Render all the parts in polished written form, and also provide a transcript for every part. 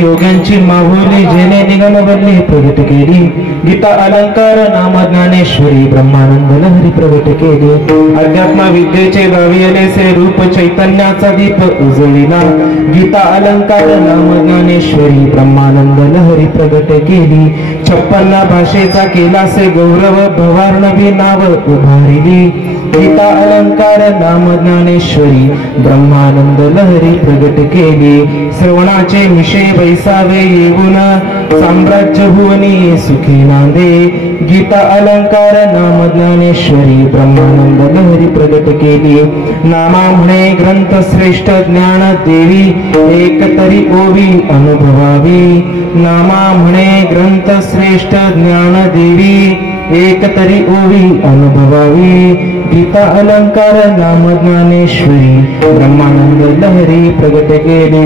योग्यांची माहुली जेने निगमवल्ली प्रगट केली। गीता अलंकार नाम ज्ञानेश्वरी ब्रह्मानंद लहरी प्रगट केली। अध्यात्म विद्येचे गाविलेसे रूप चैतन्याचा दीप उजळिला। गीता अलंकार नाम ज्ञानेश्वरी ब्रह्मानंद लहरी प्रगट केली। 56 भाषेचा केलासे गौरव भवार्णवी नाव उभारिली। गीता अलंकार नाम ज्ञानेश्वरी ब्रह्मानंद लहरी प्रगट केली। श्रवणाचे मिशे बैसावे येऊन साम्राज्य भुवनी सुखी नांदे। गीता अलंकार नाम ज्ञानेश्वरी ब्रह्मानंद लहरी प्रगट केली। नामा म्हणे ग्रंथ श्रेष्ठ ज्ञान देवी एक तरी ओवी अनुभवावी। नामा म्हणे ग्रंथ श्रेष्ठ ज्ञान देवी एक तरी ओवी अनुभवावी। गीता अलंकार नाम ज्ञानेश्वरी ब्रह्मानंद लहरी प्रगट केली।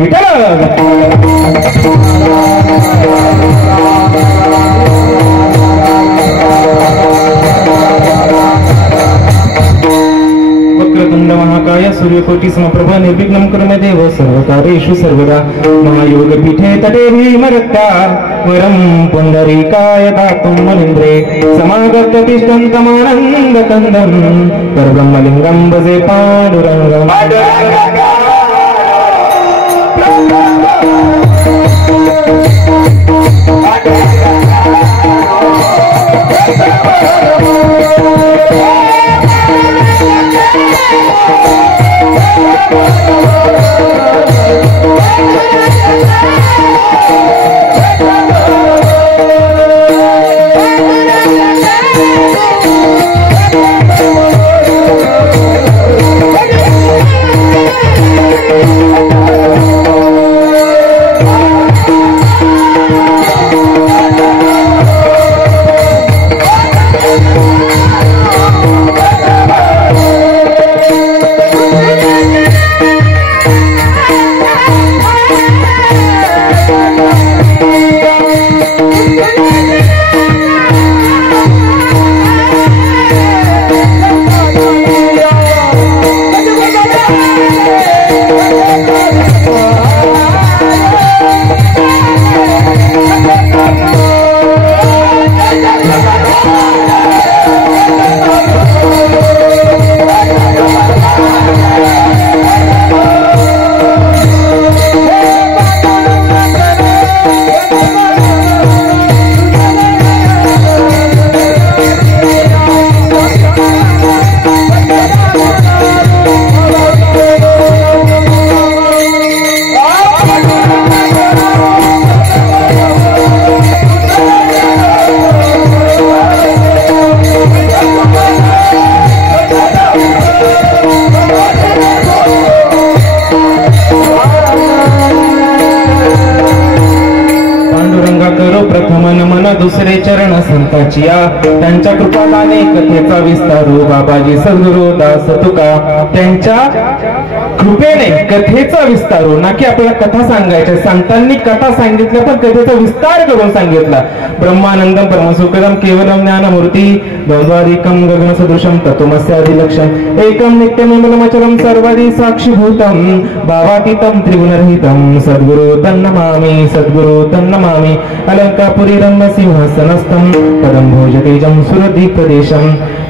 वक्रतुंड महाकाय सूर्यकोटि समप्रभ निर्विघ्नं कुरु मे देव सर्वकार्येषु सर्वदा। महायोग पीठे तटे भीमरत्या वरं पुंडरीकाय दातुं मनीन्द्रे समागत्य तिष्ठन्तमानन्द कन्दं परब्रह्मलिङ्गं भजे पाण्डुरङ्गम्। दुसरे चरण संताचिया त्यांच्या कृपादाने कथेचा विस्तारू बाबाजी सद्गुरु दास तुका त्यांच्या कृपेने कथेचा विस्तारू ना की आपल्याला कथा सांगायच्या संतांनी कथा सांगितल्या पण कथेचा विस्तार करून सांगितला। ब्रह्मानंदम परमसुखदम केवलम ज्ञानमूर्ती द्वंद्वादिकम गगन सदृशम तत्वमस्यादिलक्षण एकम नित्यममलमचलम सर्वादि साक्षीभूतम भावातीतम त्रिगुणरहितम सद्गुरु तन्नमामि सद्गुरु तन्नमामि। अलंकापुरी रम्य सिंहासनस्थं पदं भोजतेजं सुरदीप्रदेशं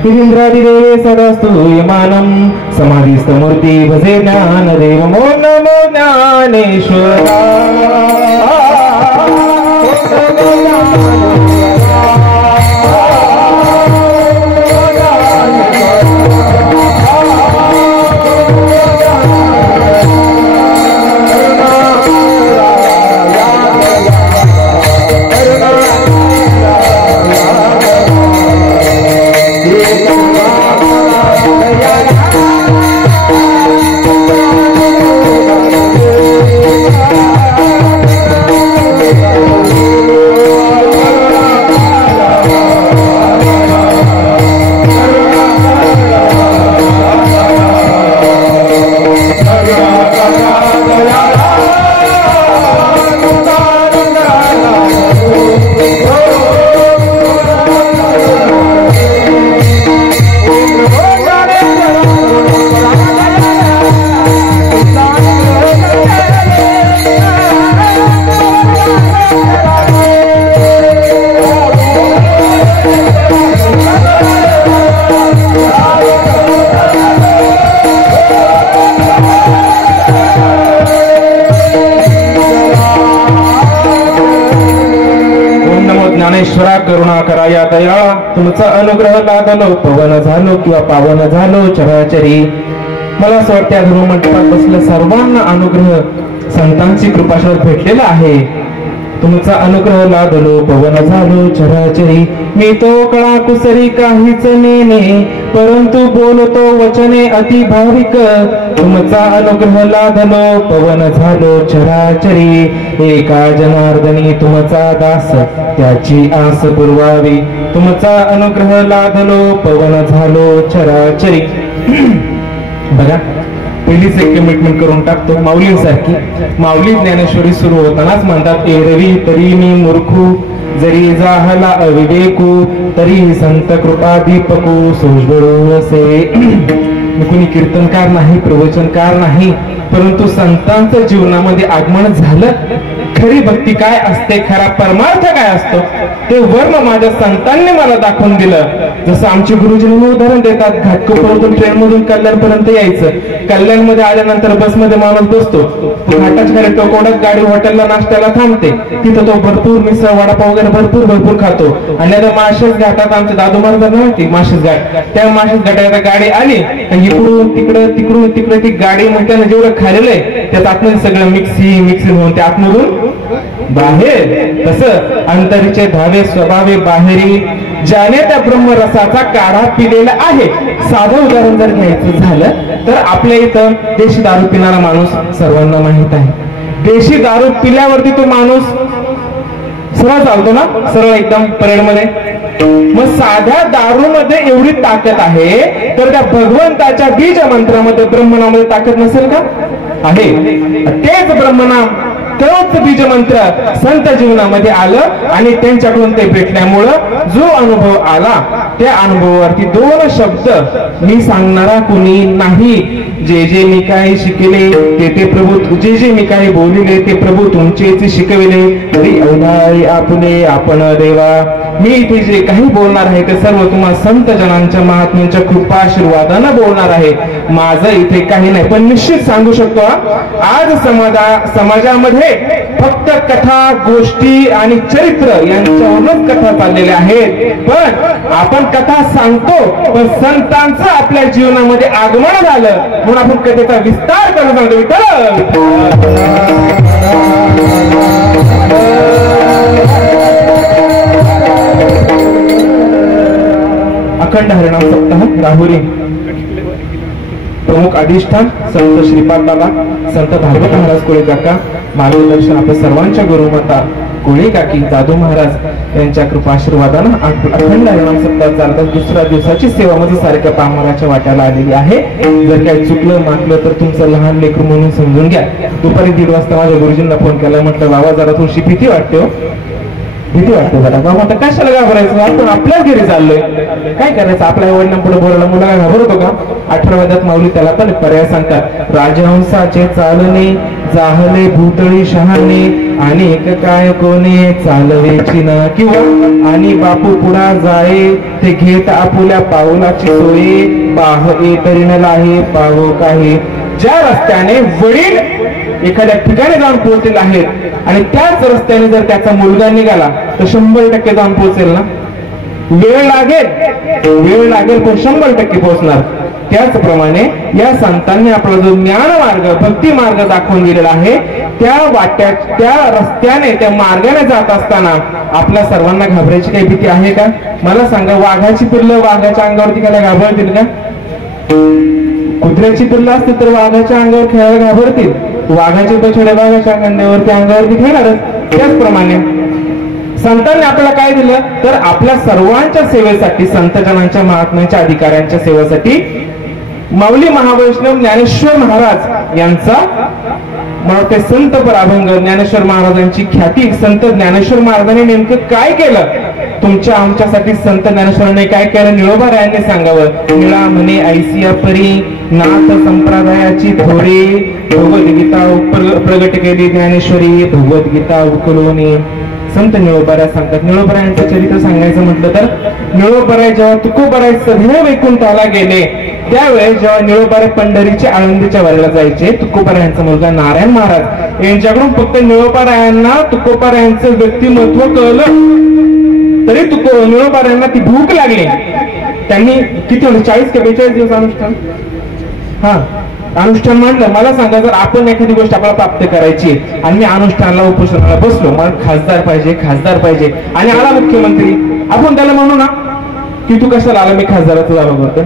विरिन्द्रादिदेवे सदास्तु यमानं समाधिस्थमूर्ति भजे ज्ञानदेव। नमो नमो ज्ञानेश्वरा ज्ञानेश्वरा करुणा करा या दयाळा, तुमचा अनुग्रह लादलो पवन झालो किंवा पावन झालो चराचरी. मला असं वाटतं या धर्ममंडपात बसल्या सर्वांना अनुग्रह संतांची कृपाशावर भेटलेला आहे. तुमचा अनुग्रह लादलो पवन झालो चराचरी. मी तो कळा कुसरी काहीच नेने, परंतु बोलतो वचने अति भाविक. तुमचा अनुग्रह लादलो पवन झालो चराचरी. एका जनार्दनी तुमचा दास त्याची आस पुरवावी. तुमचा अनुग्रह लादलो पवन झालो चराचरी. बघा, पहिलीच एक कमिटमेंट करून टाकतो माऊलींसारखी. माऊली ज्ञानेश्वरी सुरू होतानाच म्हणतात, एरवी तरी मी मूर्खू, जरी जाहला अविवेकू, तरी संत कृपा दीपकू सोजवळू असे. कुणी कीर्तनकार नाही, प्रवचनकार नाही, परंतु संतांचं जीवनामध्ये आगमन झालं. खरी भक्ती काय असते, खरा परमार्थ काय असतो ते वर्म माझ्या संतांनी मला दाखवून दिलं. जसं आमचे गुरुजींनी उदाहरण देतात, घाटकोपरतून ट्रेन मधून कल्याण पर्यंत यायचं. कल्याण मध्ये आल्यानंतर बसमध्ये माणूस बसतो, घाटाच्या खाली टोकोडात गाडी हॉटेलला नाश्त्याला थांबते. तिथं तो भरपूर मिसळ वडापाव वगैरे भरपूर खातो. आणि आता माळशेज घाटात आमचे दादू महाराजांना माहिती माळशेज घाट, त्या माळशेज घाटात गाडी आली इकडून तिकडे ती गाडी मग त्यानं जेवढं खाल्लेलं आहे त्यात आतमध्ये सगळं मिक्सिंग होऊन त्या आतमधून बाहेर. तसं अंतरीचे धावे स्वभावे बाहेरी, ज्याने त्या ब्रह्मरसाचा काढा पिलेला आहे. साधं उदाहरण जर घ्यायचं झालं तर आपल्या इथं देशी दारू पिणारा माणूस सर्वांना माहित आहे. देशी दारू पिल्यावरती तो माणूस सरळ चालतो ना, सरळ एकदम परेड मध्ये. मग साध्या दारू मध्ये एवढी ताकद आहे, तर त्या भगवंताच्या बीज मंत्रामध्ये ब्रह्मनामध्ये ताकद नसेल का? आहे. तेच ब्रह्मनाम, तोच बीज मंत्र संत जीवनामध्ये आलं आणि त्यांच्याकडून ते भेटल्यामुळं जो अनुभव आला त्या अनुभवावरती दोन शब्द मी सांगणारा कुणी नाही. जे मी काही शिकले ते प्रभू, जे मी काही बोलिले ते प्रभू तुमचेच शिकविले. तरी अवधारी आपले आपण देवा. मी इथे जे काही बोलणार आहे ते सर्व तुम्हाला संत जनांच्या महात्म्यांच्या कृपाशीर्वादानं बोलणार आहे. माझं इथे काही नाही, पण निश्चित सांगू शकतो आज समाजामध्ये फक्त कथा गोष्टी आणि चरित्र यांच्यावरूनच कथा चाललेल्या आहेत. पण आपण कथा सांगतो, पण संतांचं आपल्या जीवनामध्ये आगमन झालं म्हणून आपण कथेचा विस्तार करून सांगतो. अखंड हरिनाम सप्ताह राहुरी प्रमुख अधिष्ठान संत श्रीपाद बाबा, संत भागवत महाराज कोळे काका, मार्गदर्शन आपल्या सर्वांच्या गुरुमाता कोळे काकी दादू महाराज यांच्या कृपाशीर्वादानं अखंड हरिनाम सप्ताह चालतात. दुसऱ्या दिवसाची सेवा मध्ये सारख्या पामराच्या वाट्याला आलेली आहे. जर काही चुकलं मागलं तर तुमचं लहान लेकरू म्हणून समजून घ्या. दुपारी 1:30 वाजता माझ्या गुरुजींना फोन केला, म्हटलं बाबा जरा थोडीशी भीती वाटते. भीती वाटते जरा. बाबा आता कशाला घाबरायचं, आपण आपल्याच घरी चाललोय, काय करायचं. आपल्या वडिलांना पुढे बोलायला मुलाला घाबरतो का? 18 वाद्यात माऊली त्याला पण पर्याय सांगतात. राजहंसाचे चालणे जाहले भूतळी शहाणे, अनेक काय कोणे चालवेची ना. किंवा आणि बापू पुढा जाये ते घेत आपुल्या पाऊलाची सोये, बाह तरी न लाहे पाव काही. ज्या रस्त्याने वडील एखाद्या ठिकाणी जाऊन पोहोचलेले आहेत आणि त्याच रस्त्याने जर त्याचा मुलगा निघाला तर 100% जाऊन पोहोचेल ना. वेळ लागेल पण 100% पोहोचणार. त्याचप्रमाणे या संतांनी आपला जो ज्ञान मार्ग भक्ती मार्ग दाखवून दिलेला आहे त्या वाट्यात त्या रस्त्याने त्या मार्गाने जात असताना आपल्या सर्वांना घाबरायची काही भीती आहे का? मला सांगा, वाघाची पिल्लं वाघाच्या अंगावरती काय घाबरतील का? कुत्र्याची पिल्लं असतील तर वाघाच्या अंगावर खेळायला घाबरतील, वाघाचे बछडे वाघाच्या अंगावरती खेळणारच. त्याचप्रमाणे संतांनी आपल्याला काय दिलं तर आपल्या सर्वांच्या सेवेसाठी, संतजनांच्या महात्म्यांच्या अधिकाऱ्यांच्या सेवेसाठी माऊली महावैष्णव ज्ञानेश्वर महाराज यांचा मला वाटते संत पराभंग. ज्ञानेश्वर महाराजांची ख्याती, संत ज्ञानेश्वर महाराजांनी नेमकं काय केलं तुमच्या आमच्यासाठी, संत ज्ञानेश्वरांनी काय केलं निळोबारायांनी सांगावं. निळा म्हणे ऐसिया परी नाथ संप्रदायाची थोरे, भगवद्गीता प्रगट केली ज्ञानेश्वरी, भगवद्गीता उकलोनी. संत निळोबाराय सांगतात. निळोबारायांचं चरित्र सांगायचं म्हटलं तर निळोबाराय जेव्हा तुकोबाराय सध्या वैकुंठाला गेले त्यावेळेस जेव्हा निळोबाराय पंढरीच्या आळंदीच्या वारीला जायचे, तुकोबारायांचा मुलगा नारायण महाराज यांच्याकडून फक्त निळोबारायांना तुकोबारायांचं व्यक्तिमत्व कळलं. तरी निळोबाऱ्यांना ती भूक लागली. त्यांनी किती 40 का 42 दिवस अनुष्ठान अनुष्ठान मांडलं. मला सांगा, जर आपण एखादी गोष्ट आपल्याला प्राप्त करायची आणि मी अनुष्ठानाला उपोषणाला बसलो, मला खासदार पाहिजे आणि आला मुख्यमंत्री, आपण त्याला म्हणू ना की तू कशाला आला, मी खासदाराचं जावं करतो.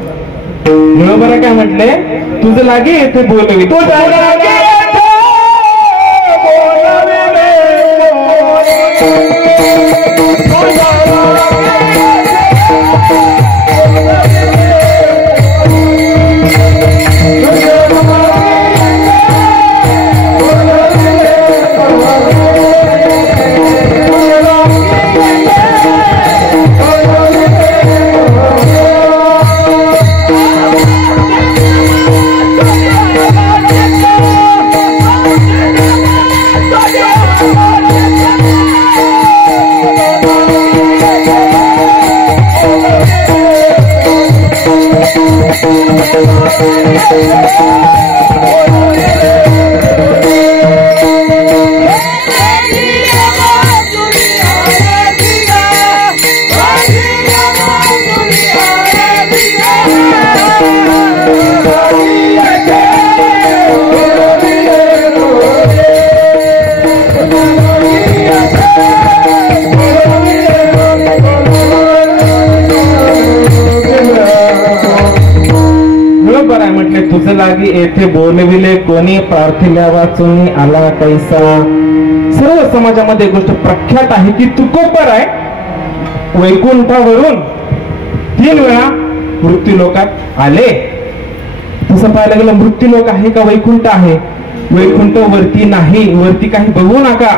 निळोबारा काय म्हटले, तुझं लागे येथे बोलवी, तो तुझं लागी येथे बोलविले कोणी, प्रार्थील्या वाचून आला कैसा. सर्व समाजामध्ये गोष्ट प्रख्यात आहे की तुकोबर आहे वैकुंठावरून 3 वेळा मृत्यू लोकात आले. तसं पाहायला गेलं, मृत्यू लोक आहे का वैकुंठ आहे? वैकुंठ वरती नाही, वरती काही बघू नका.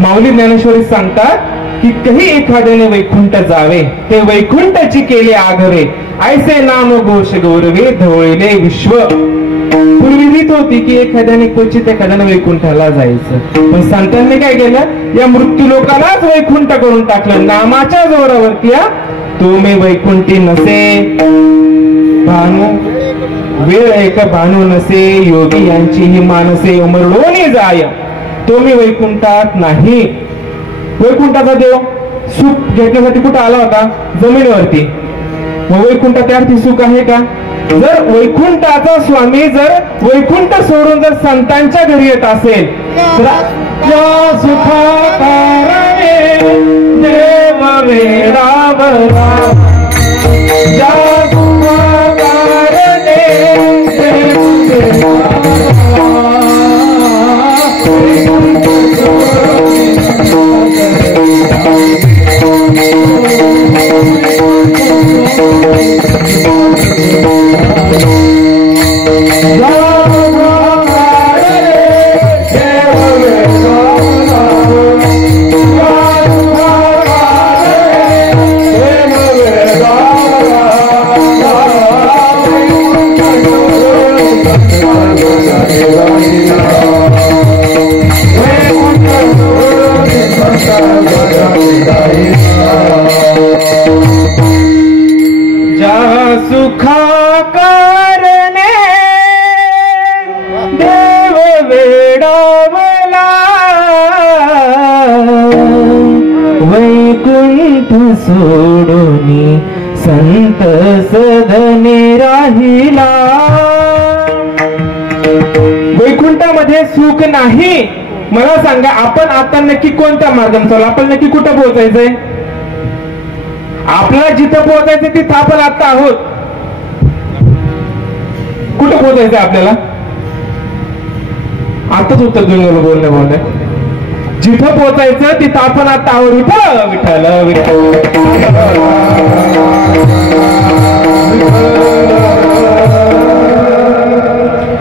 माऊली ज्ञानेश्वरी सांगतात की काही एखाद्याने वैकुंठ जावे, ते वैकुंठाची केले आघवे, ऐसे नाम घोष गौरवे धवळले विश्व. पूर्वी रीत होती की एखाद्याने क्वचित एखाद्याने वैकुंठाला जायचं, पण संतांनी काय केलं, या मृत्यू लोकालाच वैकुंठ करून टाकलं. नामाच्या जोरावरती तो मी वैकुंठी नसे भानू, वेळ एक भानू नसे, योगी यांची ही मानसे उमरलोनी जाय, तो मी वैकुंठात नाही. वैकुंठाचा देव सुख घेण्यासाठी कुठं आला होता? जमिनीवरती. मग वैकुंठ त्यार्थी सुख आहे का? जर वैकुंठाचा स्वामी जर वैकुंठ सोडून जर संतांच्या घरी येत असेल तर सुखाकारणे देव वेडावरा, या सुखाकारणे सोडोनी संत सदने राहिला. वैकुंठामध्ये सुख नाही. मला सांगा, आपण आता नक्की कोणत्या मार्गाने चालू? आपण नक्की कुठं पोहोचायचंय? आपल्याला जिथं पोहोचायचं तिथं आपण आता आहोत. कुठं पोहोचायचंय आपल्याला? आताच उत्तर देऊन गेलो बोलण्या. जिथं पोहोचायचं तिथं आपण आता आहोत. विठ्ठल विठ्ठल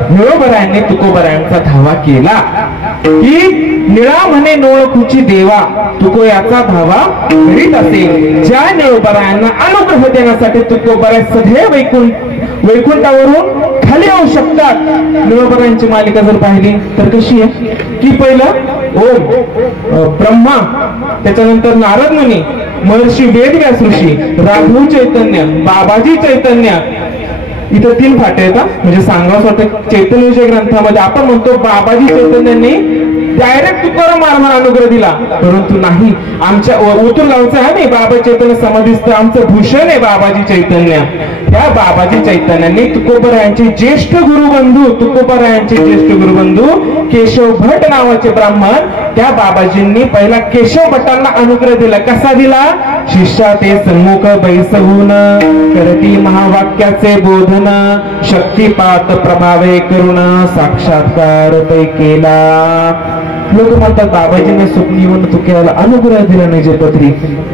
निळोबरायांनी तुकोबरायांचा धावा केला की निळा म्हणे नोळखुची देवा, तुको याचा धावा करीत असेल. ज्या निळोबरायांना अनुग्रह देण्यासाठी तुकोबराय सदैव वैकुंठावरून खाली येऊ शकतात. निळोबरायांची मालिका जर पाहिली तर कशी आहे की पहिलं ओम ब्रह्मा, त्याच्यानंतर नारद मुनी, महर्षी वेदव्यास ऋषी, राघव चैतन्य, बाबाजी चैतन्य. इथं 3 फाटे आहेत. म्हणजे सांगावं वाटतं चैतन्य विषय ग्रंथामध्ये आपण म्हणतो बाबाजी चैतन्यांनी डायरेक्ट तुकाराम महाराजांना अनुग्रह दिला. परंतु नाही, आमच्या ओतूर गावचा आहे नाही बाबा चैतन्य समाधीस्थ आमचं भूषण आहे बाबाजी चैतन्य. त्या बाबाजी चैतन्यांनी तुकोबरायांचे ज्येष्ठ गुरुबंधू, तुकोबरायांचे ज्येष्ठ गुरुबंधू केशव भट नावाचे ब्राह्मण, त्या बाबाजींनी पहिला केशव भटांना अनुग्रह दिला. कसा दिला? शिष्या ते सन्मुख बैसहून करती महावाक्याचे बोधन, शक्तिपात प्रभावे करुण साक्षात्कार तै केला. लोक म्हणतात बाबाजीने स्वप्न येऊन तुक्याला अनुग्रह दिला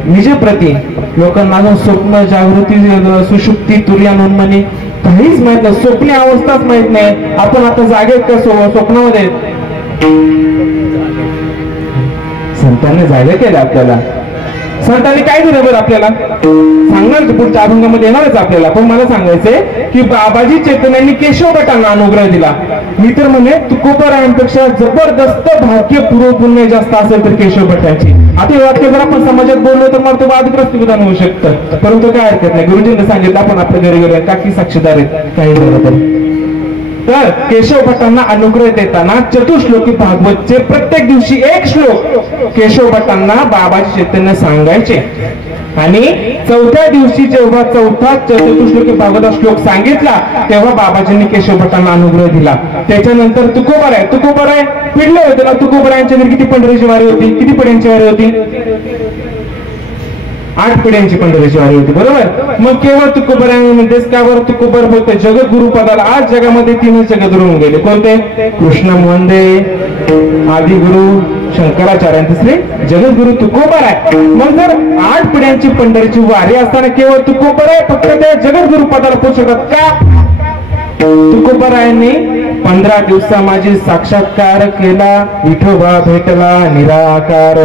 निजप्रती. लोकांना स्वप्न जागृती सुषुप्ती तुर्यानुन्मनी काहीच माहित नाही, स्वप्नी अवस्थाच माहित नाही. आपण आता जागेत का स्वप्नामध्ये? संतांनी जागे केले आपल्याला. संतांनी काय दिलं बरं आपल्याला सांगणार पुढच्या अभंगामध्ये येणारच आपल्याला. पण मला सांगायचंय की बाबाजी चैतन्यांनी केशव भटांना अनुग्रह दिला. मी तर म्हणे तुकोबरायांपेक्षा जबरदस्त भाग्य पूर्व पुण्य जास्त असेल तर केशव भटांची. आता हे वाक्य जर आपण समाजात बोललो तर मला तो वादग्रस्त विधान होऊ शकतं, परंतु काय हरकत नाही. गुरुजींनी सांगितलं आपण आपल्या घरी गेलो काकी साक्षीदार आहेत काही झालं तर केशव भटांना अनुग्रह देताना चतुश्लोकी भागवतचे प्रत्येक दिवशी एक श्लोक केशव भटांना बाबाजी चैतन्य सांगायचे. आणि चौथ्या दिवशी जेव्हा चौथा चतुश्लोकी भागवत श्लोक सांगितला तेव्हा बाबाजींनी केशव भटांना अनुग्रह दिला. त्याच्यानंतर तुकोबराय पिढले होते ना. तुकोबरायांच्या घरी किती पंढरीची वारी होती? किती पिढ्यांची वारी होती? 8 पिढ्यांची पंढरीची वारी होती, बरोबर. मग केवळ तुकोबरायांमध्येच का बरं तुकोबर बोलते जगद्गुरु पदाला? आज जगामध्ये 3 जगद्गुरु होऊन गेले. कोणते? कृष्ण मोहंदे, आदिगुरु शंकराचार्य, तिसरे जगद्गुरु तुकोबर आहे. मग जर 8 पिढ्यांची पंढरीची वारी असताना केवळ तुकोबर आहे फक्त त्या जगद्गुरु पदाला पोहोचू शकतात का? तुकोबरायांनी 15 दिवसा माझी साक्षात्कार केला, विठोबा भेटला निराकार.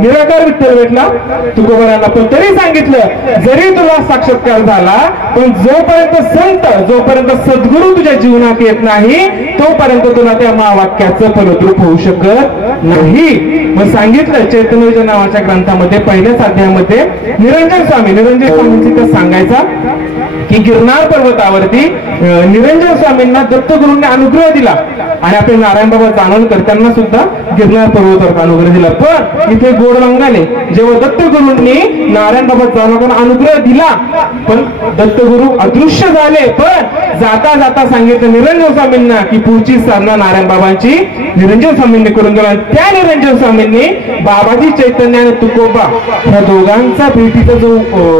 निराकार विठ्ठल भेटला तुकोबरायांना. पण तरी सांगितलं जरी तुला साक्षात्कार झाला पण जोपर्यंत संत, जोपर्यंत सद्गुरु तुझ्या जीवनात येत नाही तोपर्यंत तुला त्या महावाक्याचं फलद्रूप होऊ शकत नाही. मग सांगितलं चैतन्य नावाच्या ग्रंथामध्ये पहिल्याच अध्यायामध्ये निरंजन स्वामींची तर सांगायचा की गिरनार पर्वतावरती निरंजन स्वामींना दत्तगुरूंनी अनुग्रह दिला. आणि आपले नारायण बाबा जानोलकर त्यांना सुद्धा गिरनार पर्वतावर अनुग्रह दिला. पण इथे गोड रंगाले जेव्हा दत्तगुरूंनी नारायण बाबा जानोलकर अनुग्रह दिला पण दत्तगुरु अदृश्य झाले. पण जाता जाता सांगितलं निरंजन स्वामींना की पुढची साधना नारायण बाबांची निरंजन स्वामींनी करून गेला. त्या निरंजन स्वामींनी बाबाजी चैतन्य आणि तुकोबा या दोघांचा भेटीचा जो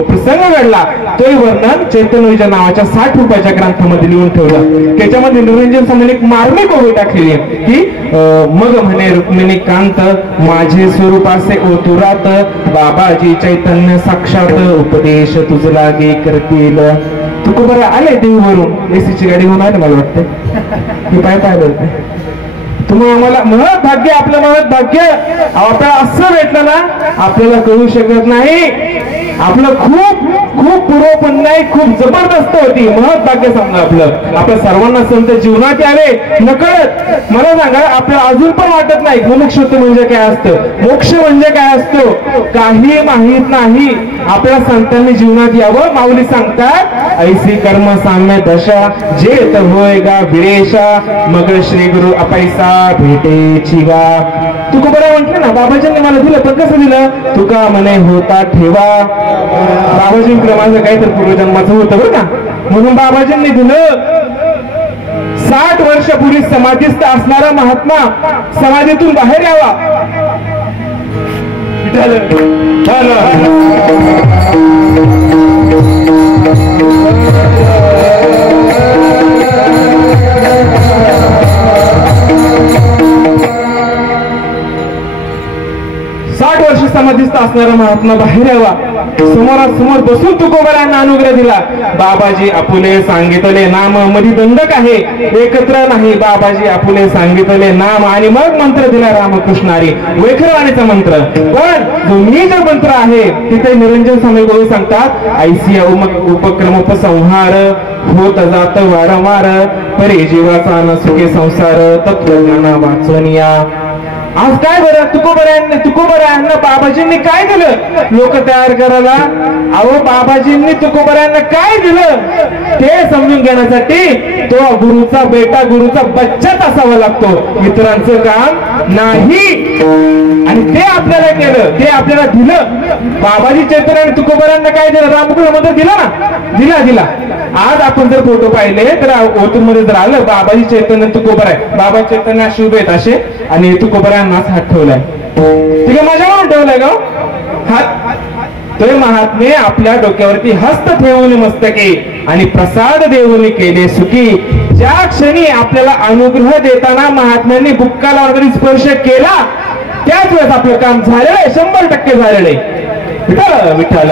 प्रसंग घडला तोही वर्णन चैतन्य नावाच्या 60 रुपयाच्या ग्रंथामध्ये लिहून ठेवलं. त्याच्यामध्ये निरंजन स्वामींनी एक मार्मिक ओवी टाकलेली आहे की मग म्हणे रुक्मिणी कांत माझे स्वरूपासे ओतुरात बाबाजी चैतन्य साक्षात उपदेश तुझ लागे करतील. तुकोबरा आले देवीवरून एसीची गाडी घेऊन आले मला वाटतं. मी पाहिलं होते तुम्ही आम्हाला महत् भाग्य, आपलं महत् भाग्य आपल्याला असं भेटलं ना आपल्याला कळू शकत नाही. आपलं खूप खूप पूर्वपुण्य खूप जबरदस्त होती, महत् भाग्य समजा आपलं. आपल्या सर्वांना संत जीवनात यावे नकळत. मला सांगा आपल्याला अजून पण वाटत नाही मोक्ष म्हणजे काय असतं, मोक्ष म्हणजे काय असतो काही माहित नाही. आपल्या संतांनी जीवनात यावं. माऊली सांगतात ऐसी कर्म साम्य दशा जेत होय गा विरेशा मग श्री गुरु अपैसा भेटेची गा. तुकोबरा म्हटलं ना बाबाजींनी मला दिलं पण कसं दिलं? तुका मने होता ठेवा. बाबाजींकडे माझं काहीतरी पूर्वजन्माचं होतं बरं का, म्हणून बाबाजींनी दिलं. 60 वर्षापूर्वी समाधीस्थ असणारा महात्मा समाधीतून बाहेर यावा. समाधीस्थ असणारा महात्मा बाहेर यावा. समोरासमोर बसून तुकोबरांना अनुग्रह दिला. बाबाजी आपुले सांगितले नाम मधी दंडक आहे एकत्र नाही. बाबाजी आपुले सांगितले नाम आणि मग मंत्र दिला रामकृष्णारी वैखरवाणीचा मंत्र. पण जो मी जो मंत्र आहे तिथे निरंजन स्वामी गोळी सांगतात ऐसिया उपक्रम उपसंहार होत जात वारंवार परे जीवाचा न सुखे संसार तत्वज्ञान वाचनिया. आज काय बरं तुकोबरायांना बाबाजींनी काय दिलं लोक तयार करायला? अहो बाबाजींनी तुकोबरायांना काय दिलं ते समजून घेण्यासाठी तो गुरुचा बेटा गुरुचा बच्चाच असावा लागतो, इतरांचं काम नाही. आणि ते आपल्याला केलं, ते आपल्याला दिलं. बाबाजी चैतन्य आणि तुकोबरायांना काय दिलं? रामकृष्ण मंदिर दिला ना, दिला. आज आपण जर फोटो पाहिले तर ओतूर मध्ये जर आलं बाबाजी चैतन्य तुकोबर आहे, बाबा चैतन्य शुभ आहेत असे, आणि तुकोबरायांना हात ठेवलाय. ठीक आहे, माझ्या म्हणून ठेवलाय का हात? ते महात्मे आपल्या डोक्यावरती हस्त ठेवून मस्तके आणि प्रसाद देऊन केले सुखी. ज्या क्षणी आपल्याला अनुग्रह देताना महात्म्यांनी बुक्काला वगैरे स्पर्श केला त्याच वेळेस आपलं काम झालेलं आहे, 100% झालेलं आहे. विठ्ठल विठ्ठल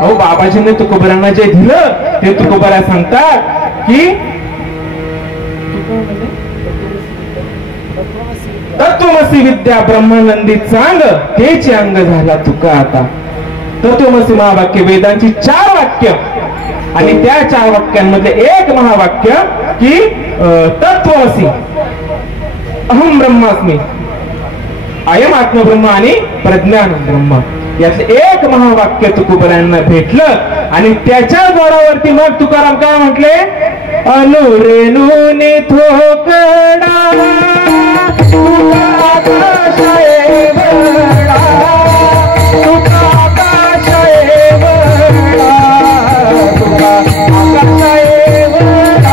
अहो बाबाजींनी तुकोबरांना जे दिलं ते तुकोबरा सांगतात की तत्वमसी विद्या ब्रह्मानंदी चांग तेचे अंग झाला तुका आता. तत्वमसी महावाक्य वेदांची 4 वाक्य आणि त्या 4 वाक्यांमधले एक महावाक्य की तत्वमसी अहम ब्रह्मास्मी, अयम आत्मब्रह्म आणि प्रज्ञान ब्रह्म, यातले एक महावाक्य तुकोबरायांना भेटलं. आणि त्याच्या जोरावरती मग तुकाराम काय म्हटले? अनुरेणूने थोकडा तुका आकाशाए वळा, तुका आकाशाए वळा, तुका आकाशाए वळा.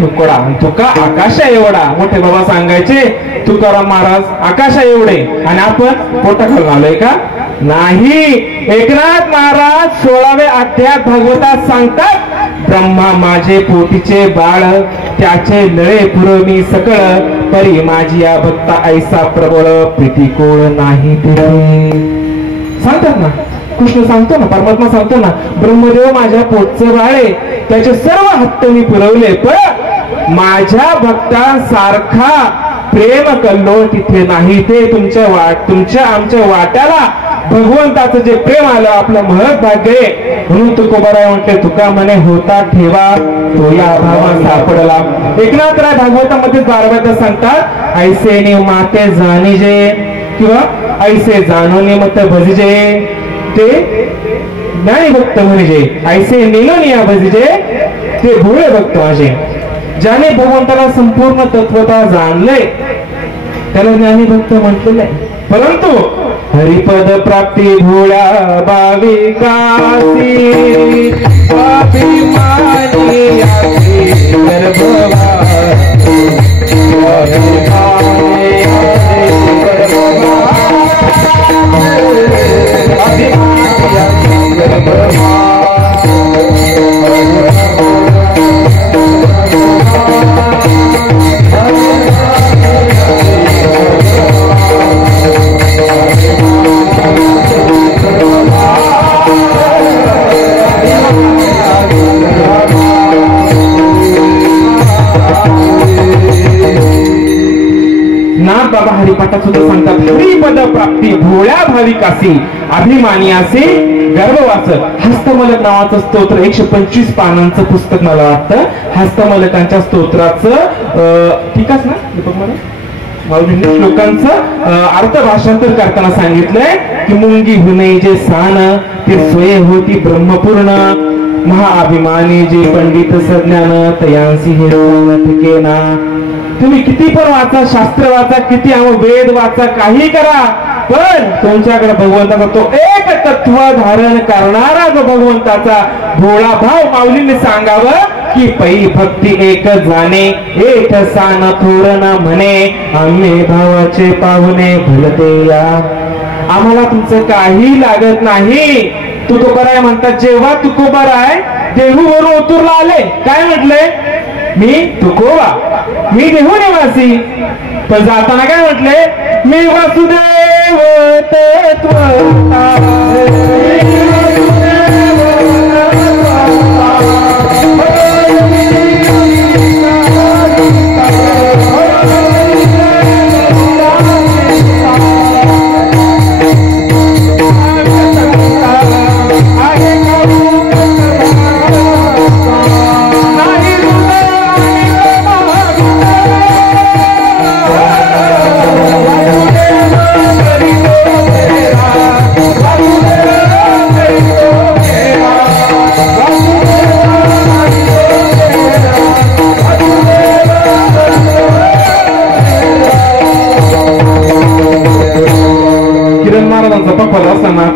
तुकडा तुका आकाशा एवढा. मोठे बाबा सांगायचे तुकाराम महाराज आकाशा एवढे, आणि आपण पोटा खालून आलोय का? नाही. एकनाथ महाराज 16व्या अध्यायात भागवतात सांगतात, ब्रह्मा माझे पोटीचे बाळ, त्याचे लळे पुरवी सकळ, परी माझी या भक्ता ऐसा प्रबळ, प्रीती कोळ नाही ते. सांगतात ना, कृष्ण सांगतो ना, परमात्मा सांगतो ना, ब्रह्मदेव माझ्या पोटचं बाळ आहे, त्याचे सर्व हट्ट मी पुरवले, पण माझ्या भक्तांसारखा प्रेम कल्लोळ तिथे नाही. ते तुमच्या आमच्या वाट्याला भगवंताचं जे प्रेम आलं आपलं महत् भाग्य आहे. म्हणून तुकोबराय म्हटले तुका मने होता ठेवा तो या अभावा सापडला. एकनाथराय भागवतामध्ये 12 सांगतात, ऐसे नि माते जाणीजे किंवा ऐसे जाणोनी मत भजिजे ते ज्ञानी भक्त म्हणजे, ऐसे निलोनिया भजिजे ते भोळे भक्त माझे. ज्याने भगवंताला संपूर्ण तत्वता जाणले त्याला ज्ञानी भक्त म्हटलेले आहे. परंतु हरिपद प्राप्ती भोळ्या भाविकासी अभिमानी बाबा हरिपाठात सुद्धा सांगतात, हरिपद प्राप्ती भोळ्या भाविकासी अभिमानी असे गर्भवाच. हस्तमलक नावाचं स्तोत्र 125 पानांचं पुस्तक मला वाटतं. हस्तमलकांच्या स्तोत्राचं ठीकच ना दीपक मला माऊलींनी श्लोकांचं अर्थ भाषांतर करताना सांगितलंय की मुंगी हुने जे सान ते स्वये होती ब्रह्मपूर्ण, महाअभिमानी जे पंडित सज्ञान तयांसी हे ठिकेना. तुम्ही किती पण वाचा, शास्त्र वाचा, किती वेद वाचा, काही करा, पण तुमच्याकडे भगवंताचा तो एक तत्व धारण करणारा जो भगवंताचा भोळा भाव माऊलींनी सांगावं की पै भक्ती एक जाणे एक सान थोरण म्हणे, आम्ही भावाचे पाहुणे भलते या. आम्हाला तुमचं काही लागत नाही. तुकोबराय म्हणतात, जेव्हा तुकोबराय देहूवरून ओतूरला आले काय म्हटले? मी तुकोबा, मी देहू निवासी. पण जाताना काय म्हटले? मी वासुदेव देवतत्व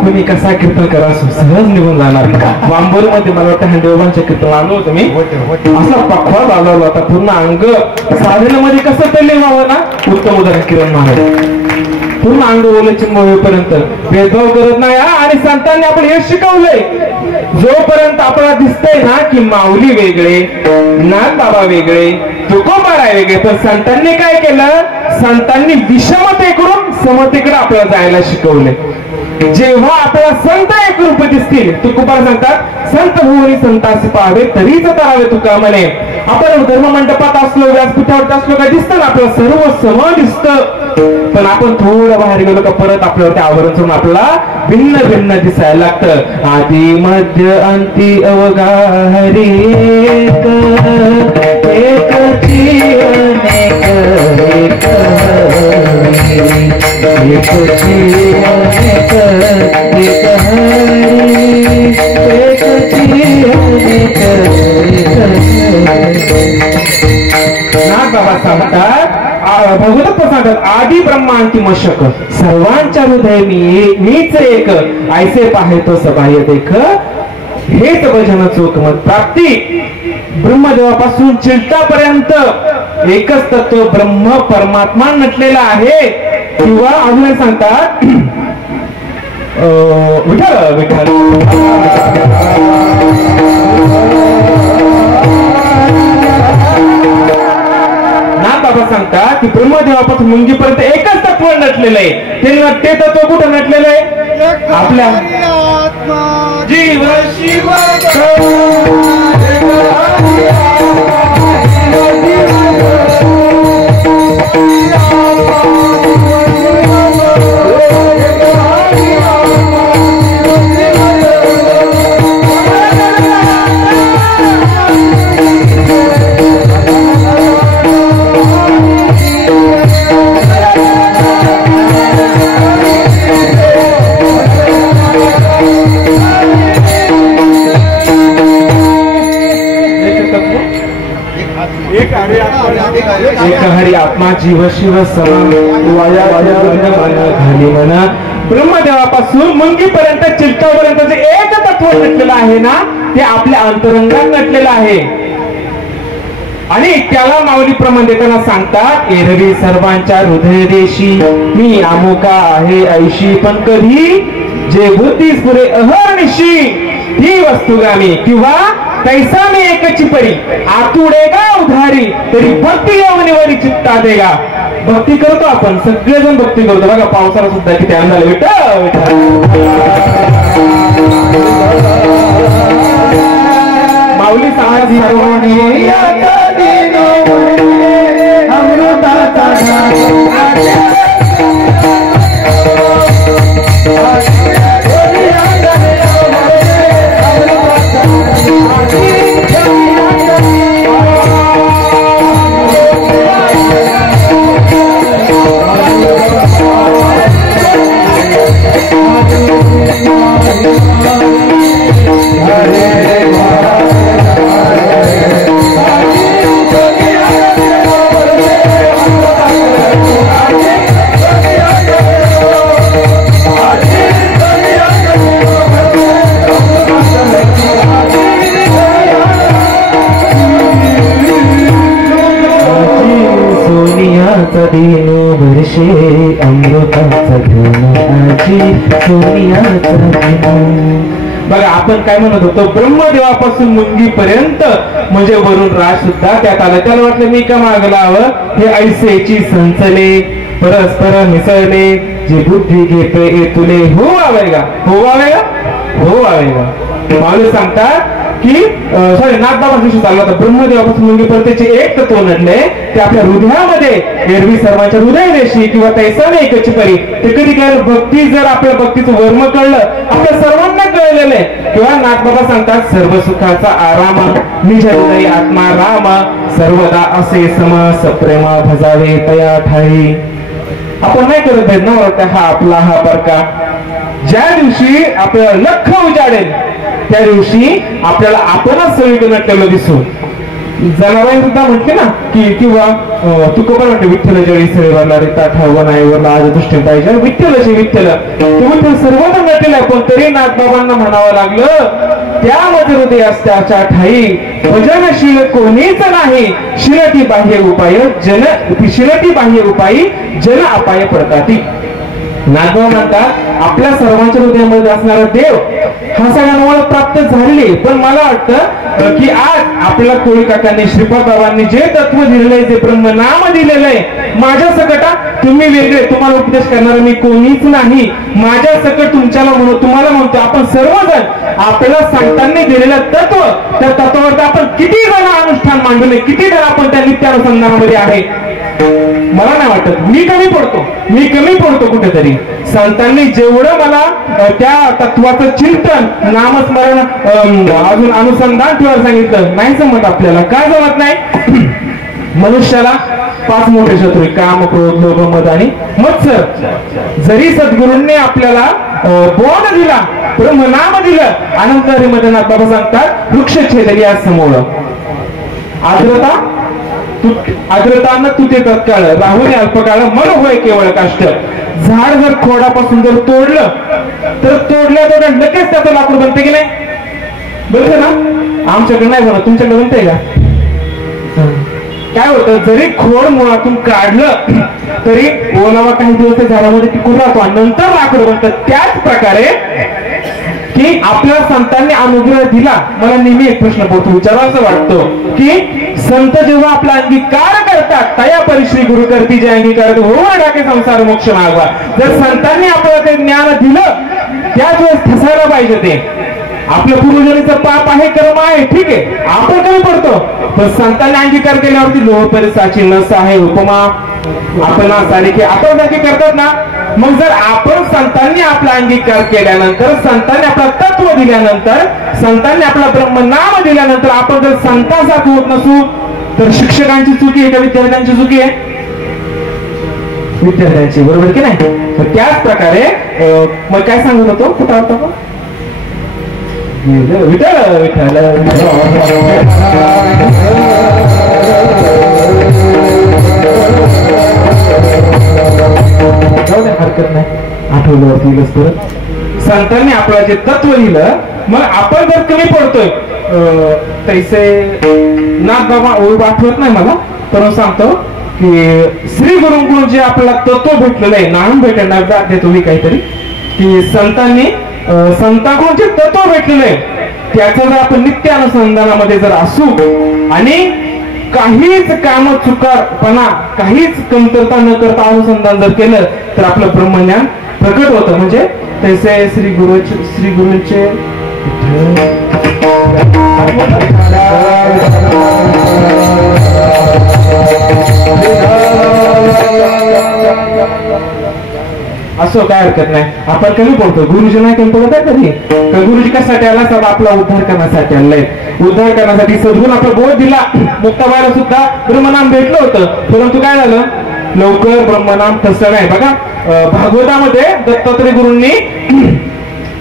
कोणी कसा कीर्तन करा सहज निघून जाणार वांबोर मध्ये मला वाटतं हंडेबांच्या कीर्तन आणलं होतं मी असा पखवा चालवला होता पूर्ण अंग साधनेमध्ये कसं पेले व्हावं ना उत्तम उदाहरण किरण महाराज पूर्ण अंग ओले चिंब होईपर्यंत भेदभाव करत नाही आणि संतांनी आपण हे शिकवलंय जोपर्यंत आपल्याला दिसतंय ना की माऊली वेगळे नाथ बाबा वेगळे तुकोबाराय वेगळे पण संतांनी काय केलं संतांनी विषमते करून समतेकडे आपल्याला जायला शिकवले जेव्हा आपल्याला संत एक रूप दिसतील तुकोबार सांगतात संत भुवनी संतासी पाहावे तरीच तरावे तुका म्हणे आपण धर्म मंडपात असलो व्यासपीठावर असलो काय दिसतं ना आपल्याला सर्व सम दिसतं पण आपण थोडं बाहेर गेलो का परत आपल्यावरती आवरण करून आपल्याला भिन्न भिन्न दिसायला लागतं आधी मध्य अंती अवघा हरी बाबा सांगतात भगवत सांगतात आदि ब्रह्मांती मशक सर्वांच्या हृदय मीच एक ऐसे पाहे तो सबाह्य देख हेच भजन चोख मत प्राप्ती ब्रह्मदेवापासून चिलटापर्यंत एकच तत्व ब्रह्म परमात्मा नटलेला आहे किंवा अजून सांगतात विठ्ठल विठ्ठल बाबा सांगतात की ब्रह्मदेवापासून मुंगीपर्यंत एकच तत्व नटलेलं आहे ते तत्व कुठं नटलेलं आहे आपल्या जीव शिव एक हरी आत्मा जीव शिव समान घाली म्हणा ब्रह्मदेवापासून मुंगीपर्यंत चिलटापर्यंत जे एक तत्व नटलेलं आहे ना ते आपल्या अंतरंगात नटलेलं आहे आणि त्याला माऊली प्रमाण देताना सांगतात एरवी सर्वांच्या हृदय देशी मी अमुका आहे ऐशी पण कधी जे बुद्धी पुरे अहर्निशी ही वस्तुगामी किंवा कैसा मी एकची परी आतुडेगा उधारी तरी भक्ती यवनीवरी चित्ता देगा भक्ती करतो आपण सगळेजण भक्ती करतो बघा पावसाला सुद्धा किती आनंद झाला विठ्ठल माऊली साहसी बघा आपण काय म्हणत होतो ब्रह्मदेवापासून मुंगीपर्यंत म्हणजे वरुण राज सुद्धा त्यात आलं त्याला वाटलं मी का मागलावं हे ऐसेची संचले परस्पर मिसळले जे बुद्धी घेते ए तुले हो आवेगा हो आवेगा हो आवेगा. माऊली सांगतात की सॉरी नाथबाबा विषय चालला होता. ब्रह्मदेवापासून मुंगीपर्यंतचे एक तत्व नडले ते आपल्या हृदयामध्ये एरवी सर्वांच्या हृदयदेशी किंवा तैसा नाही एकच परी. ते कधी काय भक्ती जर आपल्या भक्तीचं वर्म कळलं आपल्या सर्वांना कळलेलं आहे. किंवा नाथबाबा सांगतात सर्व सुखाचा आराम निज हृदय आत्मा राम सर्वदा असे सम सप्रेम भजावे तया ठाई. आपण नाही करत भेद ना वाटतं हा आपला हा बरका. ज्या दिवशी आपल्याला लख उजाडेल त्या दिवशी आपल्याला आपणच सगळीकडे नटलेलं दिसू. जनाबाई सुद्धा म्हटले ना की किंवा तू पण म्हणते विठ्ठल जळी सरीवरला रे ताठा नाईवरला आज दृष्टी पाहिजे विठ्ठलशी विठ्ठल विठ्ठल सर्वजण नटलेलं आहे. पण तरी नाथबाबांना म्हणावं लागलं त्या मज हृदय असत्याच्या ठाई भजनशील कोणीच नाही शिरती बाह्य उपाय शिरती बाह्य उपायी जन अपाय पडताती. नाथबाबा म्हणतात आपल्या सर्वांच्या हृदयामध्ये असणारा देव हा सगळ्यांना प्राप्त झालेली. पण मला वाटतं की आज आपल्याला कोळी काकांनी श्रीपाद बाबांनी जे तत्व दिलेलं आहे जे ब्रह्मनाम दिलेलं आहे माझ्या सकटा तुम्ही वेगळे तुम्हाला उपदेश करणार मी कोणीच नाही. माझ्या सकट तुम्हाला म्हणतो आपण सर्वजण आपल्याला संतांनी दिलेलं तत्व त्या तत्वावर आपण किती जण अनुष्ठान मांडले किती जण आपण त्या नित्यानुसंधानामध्ये आहे. मला नाही वाटत मी कमी पडतो कुठेतरी. संतांनी जेवढं मला त्या तत्वाचं चिंतन नामस्मरण अजून अनुसंधान ठेवायला सांगितलं नाही जमत आपल्याला. का जमत नाही? मनुष्याला 5 मोठे शत्रू काम क्रोध लोभ मद आणि मत्सर. जरी सद्गुरूंनी आपल्याला बोध दिला ब्रह्मनाम दिलं अनंतरी मध्ये नाथबाबा सांगतात वृक्ष छेदली आज समोर आग्रतानं तू ते तत्काळ राहुल अल्पकाळ मन होय केवळ काष्ट. झाड जर खोडापासून जर तोडलं तर तोडल्या लगेच त्याचं लाकूड बनते की नाही? बरोबर ना? आमच्याकडे नाही बनत तुमच्याकडे बनते का? काय होतं जरी खोड मुळातून काढलं तरी ओलावा काही दिवस झाडामध्ये टिकून राहतो आणि नंतर लाकूड बनतं. त्याच प्रकारे की आपल्या संतांनी अनुग्रह दिला. मला नेहमी एक प्रश्न पडतो विचारायचं वाटतो की संत जेव्हा आपला अंगीकार करतात तया परिश्री गुरु करती जे अंगीकार हो टाके संसार मोक्ष मागवा. जर संतांनी आपल्याला ते ज्ञान दिलं त्याच वेळेस ठसायला पाहिजे. ते आपल्या पूर्वजांचं पाप आहे कर्म आहे ठीक आहे आपण कमी पडतो. पण संतांनी अंगीकार केल्यावरती लोह परिसाची नस आहे उपमा आपण सारखे आपण सारखे करतात ना. मग जर आपण संतांनी आपला अंगीकार केल्यानंतर संतांनी आपला तत्व दिल्यानंतर संतांनी आपला ब्रह्मनाम दिल्यानंतर आपण जर संतांसारखं होत नसू तर शिक्षकांची चुकी आहे का विद्यार्थ्यांची चुकी आहे? विद्यार्थ्यांची. बरोबर की नाही? त्याच प्रकारे मग काय सांगत होतो कुठं होतो विठ्ठल विठ्ठल हरकत नाही आठवल्यावरती संतांनी आपलं जे तत्व दिलं मग आपण जर कमी पडतोय तैसे नाथबाबा आठवत नाही मला पण सांगतो की श्री गुरुंकडून जे आपल्याला तत्व भेटलेलं आहे नाम भेटणार देतो मी काहीतरी की संतांकडून जे तत्व भेटलेलं आहे त्याचं जर आपण नित्य अनुसंधानामध्ये जर असू आणि काहीच काम चुकारपणा काहीच कमतरता न करता अनुसंधान जर केलं तर आपलं ब्रह्मज्ञान प्रकट होतं. म्हणजे तसे श्री गुरूंचे असो काय हरकत नाही. आपण कमी पडतो गुरुजी नाही कमी पडत आहे कधी. गुरुजी कशासाठी आला तर आपला उद्धार करण्यासाठी आलाय. उद्धार करण्यासाठी सद्गुण आपला बोध दिला. मुक्ताबाईला सुद्धा ब्रह्मनाम भेटलं होतं परंतु काय झालं लवकर ब्रह्मनाम तसं नाही. बघा भागवतामध्ये दत्तात्रय गुरूंनी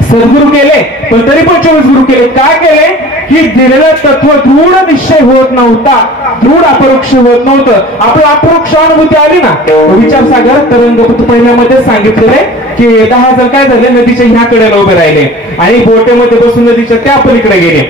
सद्गुरु केले पण तरी पण 24 गुरु केले. काय केले की दिलेलं तत्व दृढ निश्चय होत नव्हता दृढ अपरोक्ष होत नव्हतं. आपलं अपरोक्ष अनुभूती आली ना विचारसागर तरंग पहिल्यामध्ये सांगितलेले की 10 जण काय झाले नदीच्या ह्या कडेला उभे राहिले आणि बोटेमध्ये बसून नदीच्या त्या पलीकडे गेले.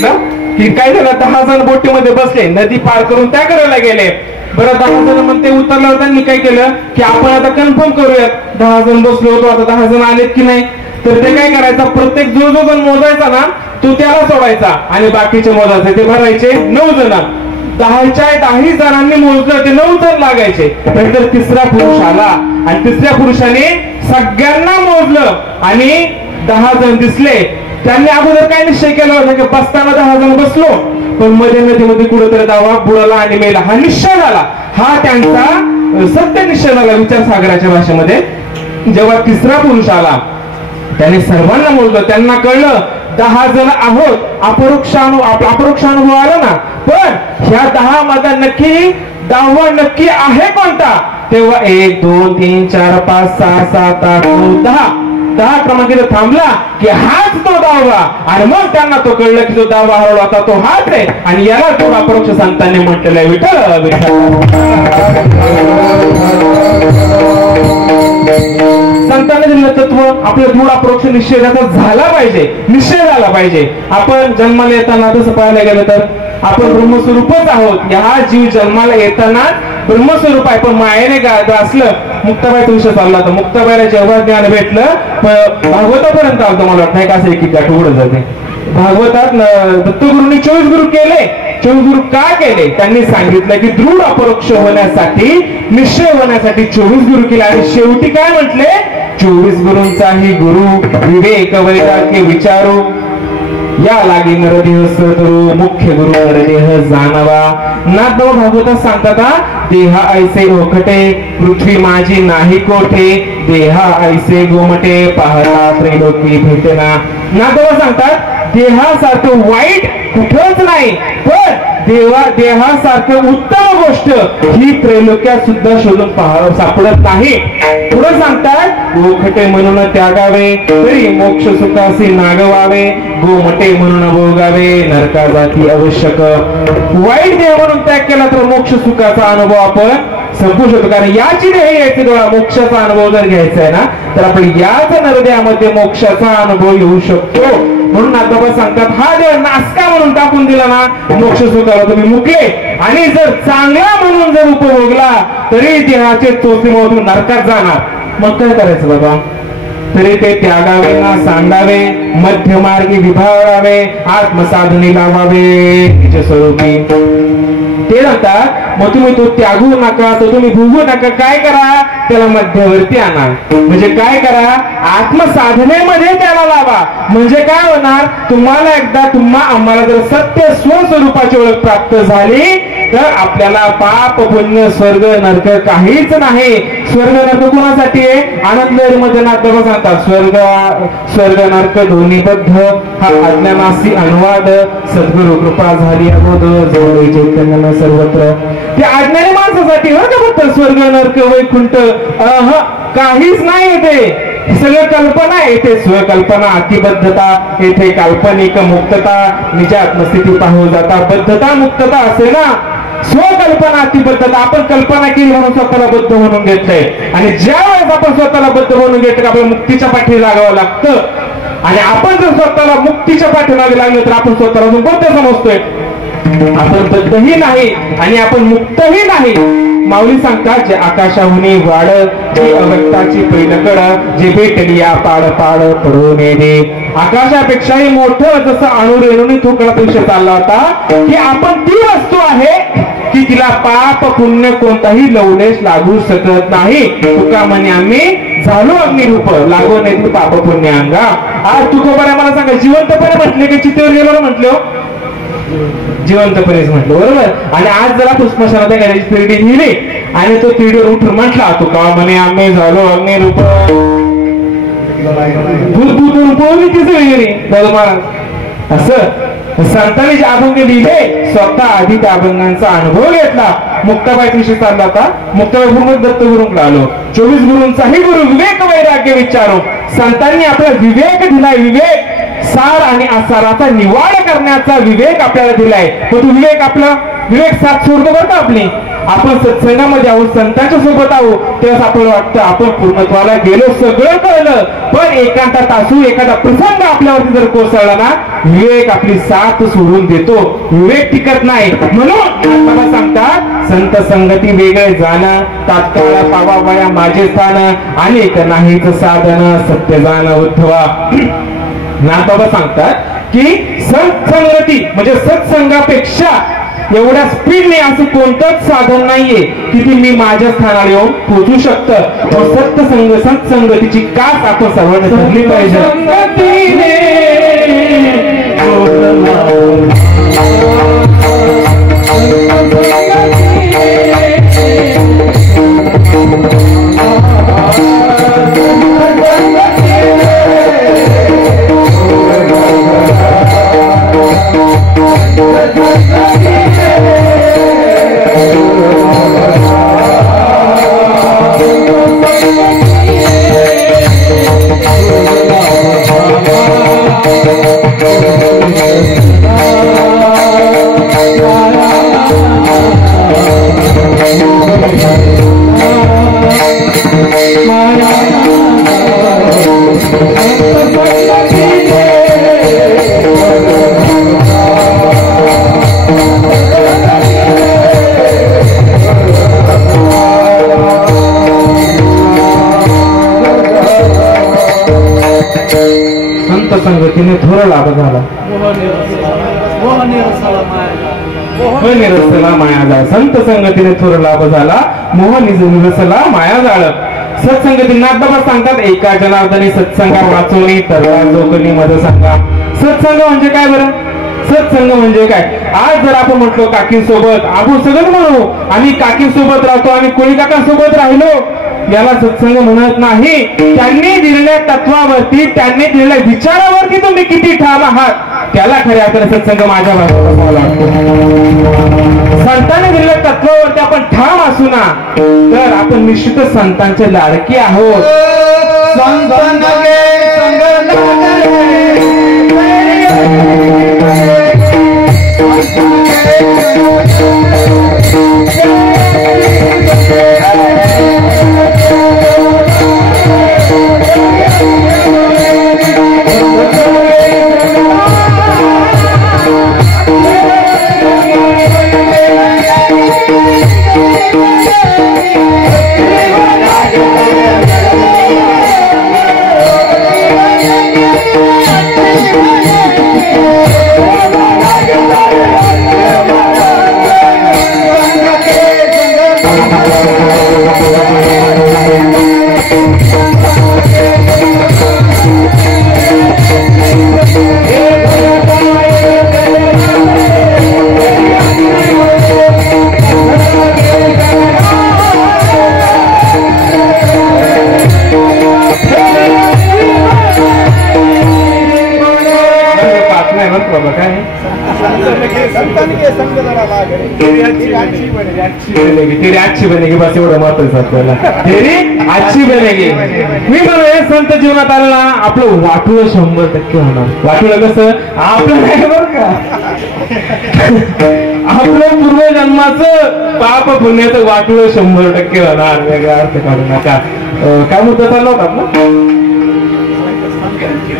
सांगितलं की काय झालं, 10 जण बोटीमध्ये बसले, नदी पार करून त्या करायला गेले. बरं 10 जण म्हणते उतरल्यावर त्यांनी काय केलं की आपण आता कन्फर्म करूयात, 10 जण बसलो होतो, आता 10 जण आलेत की नाही. तर ते काय करायचं, प्रत्येक जो जण मोजायचा ना तो त्याला सोडायचा आणि बाकीचे मोजायचे, ते भरायचे 9 जण. 10 जणांनी मोजलं ते 9 जण लागायचे. नंतर तिसरा पुरुष आला आणि तिसऱ्या पुरुषाने सगळ्यांना मोजलं आणि 10 जण दिसले. त्यांनी अगोदर काय निश्चय केला होता की बसताना 10 जण बसलो, पण मध्ये नदीमध्ये कुठेतरी दावा बुडाला आणि मेला, हा निश्चय झाला. हा त्यांचा सत्य निश्चय झाला विचारसागराच्या भाषेमध्ये. जेव्हा तिसरा पुरुष आला त्याने सर्वांना मोजलं, त्यांना कळलं 10 जण आहोत, अपरोक्ष अनुभव आला ना, पण ह्या 10 मध्ये नक्की 10वा नक्की आहे कोणता. तेव्हा 1 2 3 4 5 6 7 8 9 10 क्रमांकाने थांबला की हाच तो 10वा. आणि मग त्यांना तो कळलं की जो 10वा हरवला होता तो हाच आहे. आणि याला तो अपरोक्ष संतांनी म्हटलेलं आहे विठ्ठल संतांनी दिलेलं तत्व आपलं दृढ अपरोक्ष निश्चयाचा झाला पाहिजे, निश्चय झाला पाहिजे. आपण जन्माला येताना तसं पाहायला गेलं तर आपण ब्रह्मस्वरूपच आहोत. हा जीव जन्माला येताना ब्रह्मस्वरूप आहे, पण मायेने असलं. मुक्ताबाईचा विषय चालला तर मुक्ताबाईला जेव्हा ज्ञान भेटलं भागवतापर्यंत आलं, मला वाटतं का असं एक गाठ उघड जाते. भागवतात दत्तगुरूंनी 24 गुरु केले. 24 गुरु का केले, त्यांनी सांगितलं की दृढ अपरोक्ष होण्यासाठी, निश्चय होण्यासाठी 24 गुरु केले. आणि शेवटी काय म्हटले, 24 गुरूंचाही गुरु विवेक वैराग्य विचारू, या लागी नरदेह सतरू, मुख्य गुरु नरदेह जाणवा. नाथदेव भागवतात सांगतात, देहा ऐसे ओखटे पृथ्वी माझी नाही कोठे, देहा ऐसे गोमटे पाहता त्रैलोकी भेटेना. नाथदेव सांगतात देहासारखं वाईट कुठंच नाही, पण देहासारखं उत्तम गोष्ट ही त्रैलोक्यात सुद्धा शोधून सापडत नाही. पुढे सांगतात गोखटे म्हणून त्यागावे, तरी मोक्ष सुखासी नागवावे, गोमटे म्हणून भोगावे, नरका जाती आवश्यक. वाईट देह म्हणून त्याग केला तर मोक्ष सुखाचा अनुभव आपण संपू शकतो. कारण याची देह यायची डोळा, मोक्षाचा अनुभव जर घ्यायचा आहे ना तर आपण याच नरदेहामध्ये मोक्षाचा अनुभव येऊ शकतो. म्हणून नाथबाबा सांगतात हा देह नासका म्हणून टाकून दिला ना मोक्ष सुखाला तुम्ही मुकले. आणि जर चांगला म्हणून जर उपभोगला तरी देहाचे चोचीमधून नरकात जाणार. मग काय करायचं बाबा, तरी ते त्यागावे ना सांडावे, मध्यमार्गी विभागावे, आत्मसाधने लावावे तिच्या स्वरूपी. ते म्हणतात मग तुम्ही तो त्यागू नका, तो तुम्ही भोगू नका, काय करा त्याला मध्यवर्ती आणा. म्हणजे काय करा, आत्मसाधनेमध्ये त्याला लावा. म्हणजे काय होणार, तुम्हाला एकदा आम्हाला जर सत्य स्वस्वरूपाची ओळख प्राप्त झाली तर आपल्याला पाप पुण्य स्वर्ग नरक काहीच नाही. स्वर्ग नरक कोणासाठी आहे, आनंद मध्ये नाथदेव सांगतात स्वर्ग नरक दोन्ही बद्ध हा अज्ञानासी अनुवाद, सद्गुरु कृपा झाली अबोध जवळ चैतन्य सर्वत्र. ते अज्ञानी माणसासाठी फक्त स्वर्ग नरक वैकुंठ काहीच नाही. ते सगळं कल्पना आहे, येथे स्वकल्पना अतिबद्धता, येथे काल्पनिक मुक्तता, निज आत्मस्थिती पाहू जाता बद्धता मुक्तता असे ना. स्वकल्पना अतिबद्धता, आपण कल्पना केली म्हणून स्वतःला बद्ध म्हणून घेतलंय. आणि ज्या वेळेस आपण स्वतःला बद्ध म्हणून घेतलं आपल्याला मुक्तीच्या पाठी लागावं लागतं. आणि आपण जर स्वतःला मुक्तीच्या पाठीमागे लागलो तर आपण स्वतःला बद्ध समजतोय. आपण बद्धही नाही आणि आपण मुक्तही नाही. माऊली सांगतात जे आकाशाहुनी वाढ, जे अव्यक्ताची पैलकड, जे भेटली या पाड पाड पडून दे. आकाशापेक्षाही मोठं जसं अणुरेणूने ठोकळा विषय चालला होता की आपण ती वस्तू आहे की तिला पाप पुण्य कोणताही लवलेश लागू शकत नाही. तुका म्हणे आम्ही झालो अग्निरूप, लागो नाही पाप पुण्य अंगा. आज तुकोबाने मला सांगा जिवंतपणे म्हटले की चितेवर गेलो म्हटलो, जिवंतपणेच म्हटलं बरोबर. आणि आज जरा पुष्पशाला त्याची तिरडी दिली आणि तो तिरडीवर उठून म्हटला तुका म्हणे आम्ही झालो अग्निरूप. असं संतांनी जे अभंग लिहिले स्वतः आधी त्या अभंगांचा अनुभव घेतला. मुक्ताबाई विषय चालला होता, मुक्ताबाई पूर्ण दत्तगुरूंकडे आलो. 24 गुरूंचाही गुरु विवेक वैराग्य विचारू. संतांनी आपला विवेक दिलाय, विवेक सार आणि असाराचा निवाड करण्याचा विवेक आपल्याला दिलाय. तो विवेक आपला विवेक साथ सोडतो बरं का आपली. आपण सत्संगामध्ये आहोत, संतांच्या सोबत आहोत, तेव्हा आपल्याला वाटतं आपण पूर्णत्वाला गेलो, सगळं कळलं. पण एखादा तासू एखादा प्रसंग आपल्यावरती जर कोसळला ना, विवेक आपली साथ सोडून देतो, विवेक टिकत नाही. म्हणून मला सांगतात संत संगती वेगळे जाणं, तात्काळ पावा वया माझे स्थान, अनेक नाहीच साधन सत्य जाण उद्धवा. नाथबाबा सांगतात की सत्संगती म्हणजे सत्संगापेक्षा एवढ्या स्पीडने असं कोणतंच साधन नाहीये की ती मी माझ्या स्थानाला येऊन पोहोचू शकतं. सत्संगतीची कास आपण सर्वांनी धरली पाहिजे. संगतीने थोर लाभ झाला, निरसला माया जाळ. संत संगतीने थोर लाभ झाला, मोह निरसला माया जाळ. सत्संगती नाथबाबा सांगतात एका जनार्दनी सत्संगा वाचवणी तरला जोकणी मध सांगा. सत्संग म्हणजे काय बरं? सत्संग म्हणजे काय? आज जर आपण म्हटलो काकींसोबत आपण सगळं म्हणू, आम्ही काकींसोबत राहतो, आम्ही कोळी काकांसोबत राहिलो, याला सत्संग म्हणत नाही. त्यांनी दिलेल्या तत्वावरती, त्यांनी दिलेल्या विचारावरती तुम्ही किती ठाम आहात, त्याला खऱ्या अर्थाने सत्संग माझ्या भाषेत मला वाटतो. संतांनी दिलेल्या तत्वावरती आपण ठाम असू ना, तर आपण निश्चित संतांचे लाडके आहोत. तेरी अच्छी बनेगी, बस एवढं महत्वाचं आपल्याला. तेरी अच्छी बनेगी. मी म्हणून संत जीवनात आलं ना, आपलं वाटुळ 100% होणार. वाटुळ कसं आपलं नाही बरं का, आपलं पूर्वजन्माचं पाप पुण्याचं वाटुळ 100% होणार. वेगळा अर्थ काढू नका. काय मुद्दा चालला होता आपला?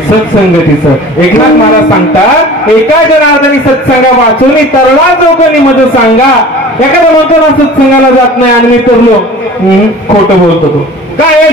सत्संगतीचं. एकनाथ महाराज सांगतात एका जनार्दनी सत्संगा वाचून तरला जोकणी मध्ये सांगा. एखादा म्हणतो ना सत्संगाला जात नाही आणि मी तरलो, खोटं बोलतो तो. काय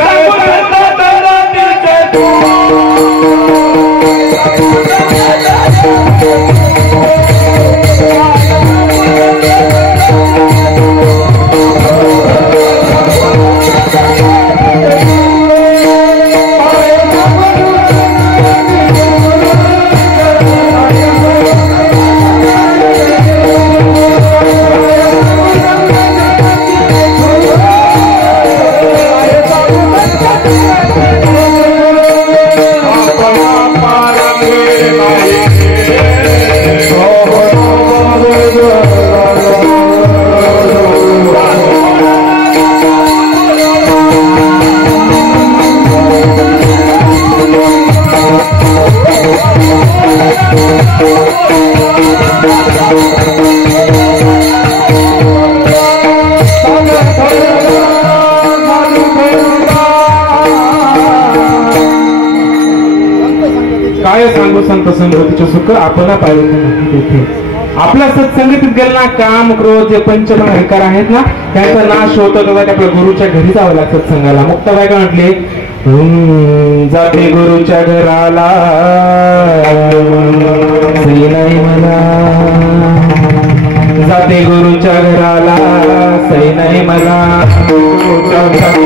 Yeah. काय सांगू संत संगतीचे सुख आपण पाहिजे. आपल्या सत्संगतीत गेलं ना काम क्रोध जे पंचमहाविकार आहेत ना त्यांचा नाश होतो तेव्हा आपल्या गुरुच्या घरी जावं लागतं सत्संगाला. मुक्ताबाई काय म्हटले, जाते गुरुच्या घराला सई नाही मला, जाते गुरुच्या घराला सई नाही मला, गुरुच्या घराला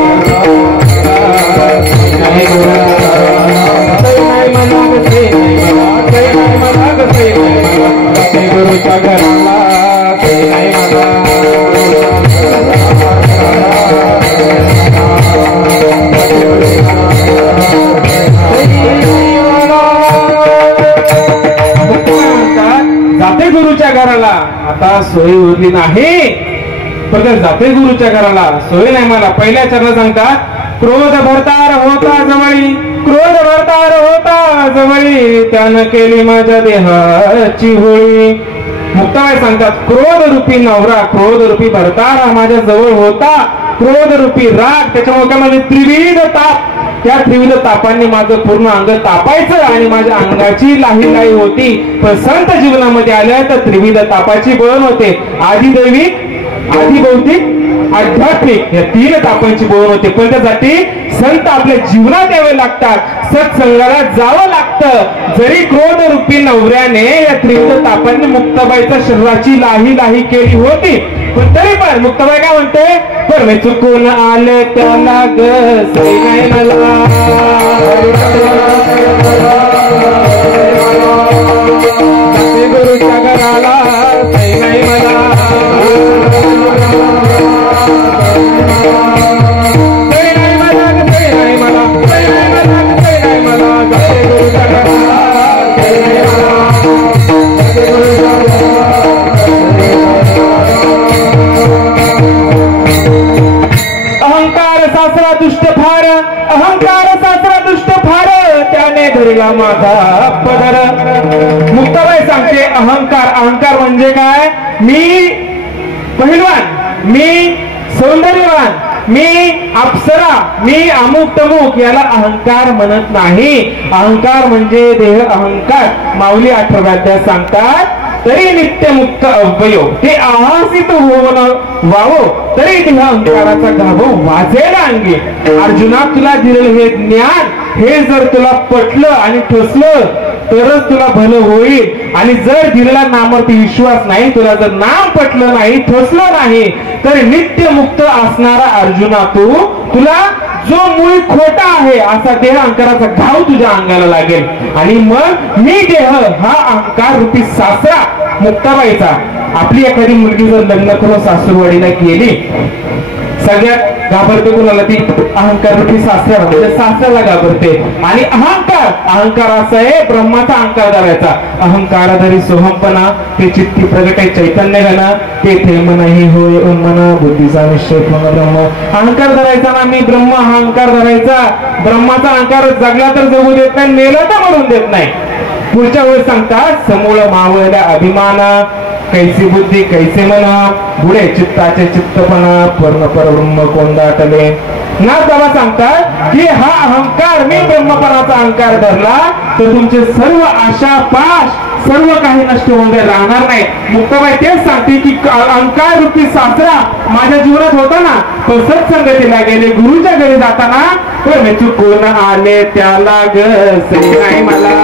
सई नाही मला. जाते गुरुच्या घराला, आता सोय उरली नाही पण जाते गुरुच्या घराला सोय नाही मला. पहिल्या चरणात सांगतात, क्रोध भरतार होता जवळी, क्रोध भरतार होता जवळी, त्यानं केली माझ्या देहाची होळी. मुक्ताबाई सांगतात, क्रोध रूपी नवरा, क्रोध रूपी भरतार माझ्या जवळ होता, क्रोध रूपी राग, त्याच्यामुळे माझे त्रिविध ताप, त्या त्रिविध तापांनी माझं पूर्ण अंग तापायचं आणि माझ्या अंगाची लाही लाही होती. पण संत जीवनामध्ये आल्या तर त्रिविध तापाची बळण होते, आधी दैविक, आधी भौतिक, आध्यात्मिक, या तीन तापांची बळण होते. पण त्यासाठी संत आपल्या जीवनात यावे लागतात, सत्संगाला जावं लागतं. जरी क्रोध रूपी नवऱ्याने या त्रिविध तापांनी मुक्ताबाईच्या शरीराची लाही लाही केली होती पण तरी पण मुक्ताबाई काय म्हणते, पण मी चुकून आले त्याला ग सई नाही मला, गुरुच्या घराला सई नाही मला, सई नाही मला, सई नाही मला, सई नाही मला, सई नाही मला, गुरुच्या घराला सई नाही मला. अहंकार सासरा दुष्ट फार, अहंकार सासरा दुष्ट फार, त्याने धरला माझा पदर. मुक्ताबाई सांगते, अहंकार, अहंकार म्हणजे काय, मी पहिलवान, मी सौंदर्यवान, मी अप्सरा, मी अमुक तमुक, याला अहंकार म्हणत नाही. अहंकार म्हणजे देह अहंकार. माऊली 18व्या अध्यायात सांगतात, तरी नित्यमुक्त अव्ययो ते आहासित होऊन वावो, तरी देह अहंकाराचा गाभो वाजेला अंगी. अर्जुना, तुला दिलेलं हे ज्ञान हे जर तुला पटलं आणि ठसलं तरच तुला भलं होईल. आणि जर दिलेला नामावरती विश्वास नाही, तुला जर नाम पटलं नाही, ठसलं नाही, तर नित्य मुक्त असणारा अर्जुना तुला जो मूळ खोटा आहे असा देह अहंकाराचा घाव तुझ्या अंगाला लागेल. आणि मग मी देह हा अहंकार रूपी सासरा मुक्ताबाईचा. आपली एखादी मुलगी जर लग्न करून सासूरवाडीला गेली, सगळ्यात घाबरते कोणाला, ती अहंकार रूपी सासऱ्याला, म्हणजे सासऱ्याला घाबरते. आणि अहंकार, अहंकार असा आहे ब्रह्माचा अहंकार धरायचा. अहंकाराधारी सोहमपणा, ते चित्ती प्रगट आहे चैतन्य घना, ते थे मनाही होय मना, बुद्धीचा निश्चय ब्रह्म. अहंकार धरायचा ना, मी ब्रह्म अहंकार धरायचा. ब्रह्माचा अहंकार जगला तर जगू देत नाही, मेला तर मरून देत नाही. पुढच्या वेळेस सांगतात, समूळ मावळल्या अभिमाना, कैसी बुद्धी कैसे मना, पुढे चित्ताचे चित्तपणा, पूर्ण परब्रह्म कोंदाटले. ना तेव्हा सांगतात की हा अहंकार, मी ब्रह्मपणाचा अहंकार धरला तर तुमचे सर्व आशा पाश सर्व काही नष्ट होऊन राहणार नाही. मुक्ताबाई तेच सांगते की अहंकार रूपी सासरा माझ्या जीवनात होता ना, तो सत्संगतीला गेले, गुरुच्या घरी जाताना तर मी चुकून आले त्याला ग सई नाही मला.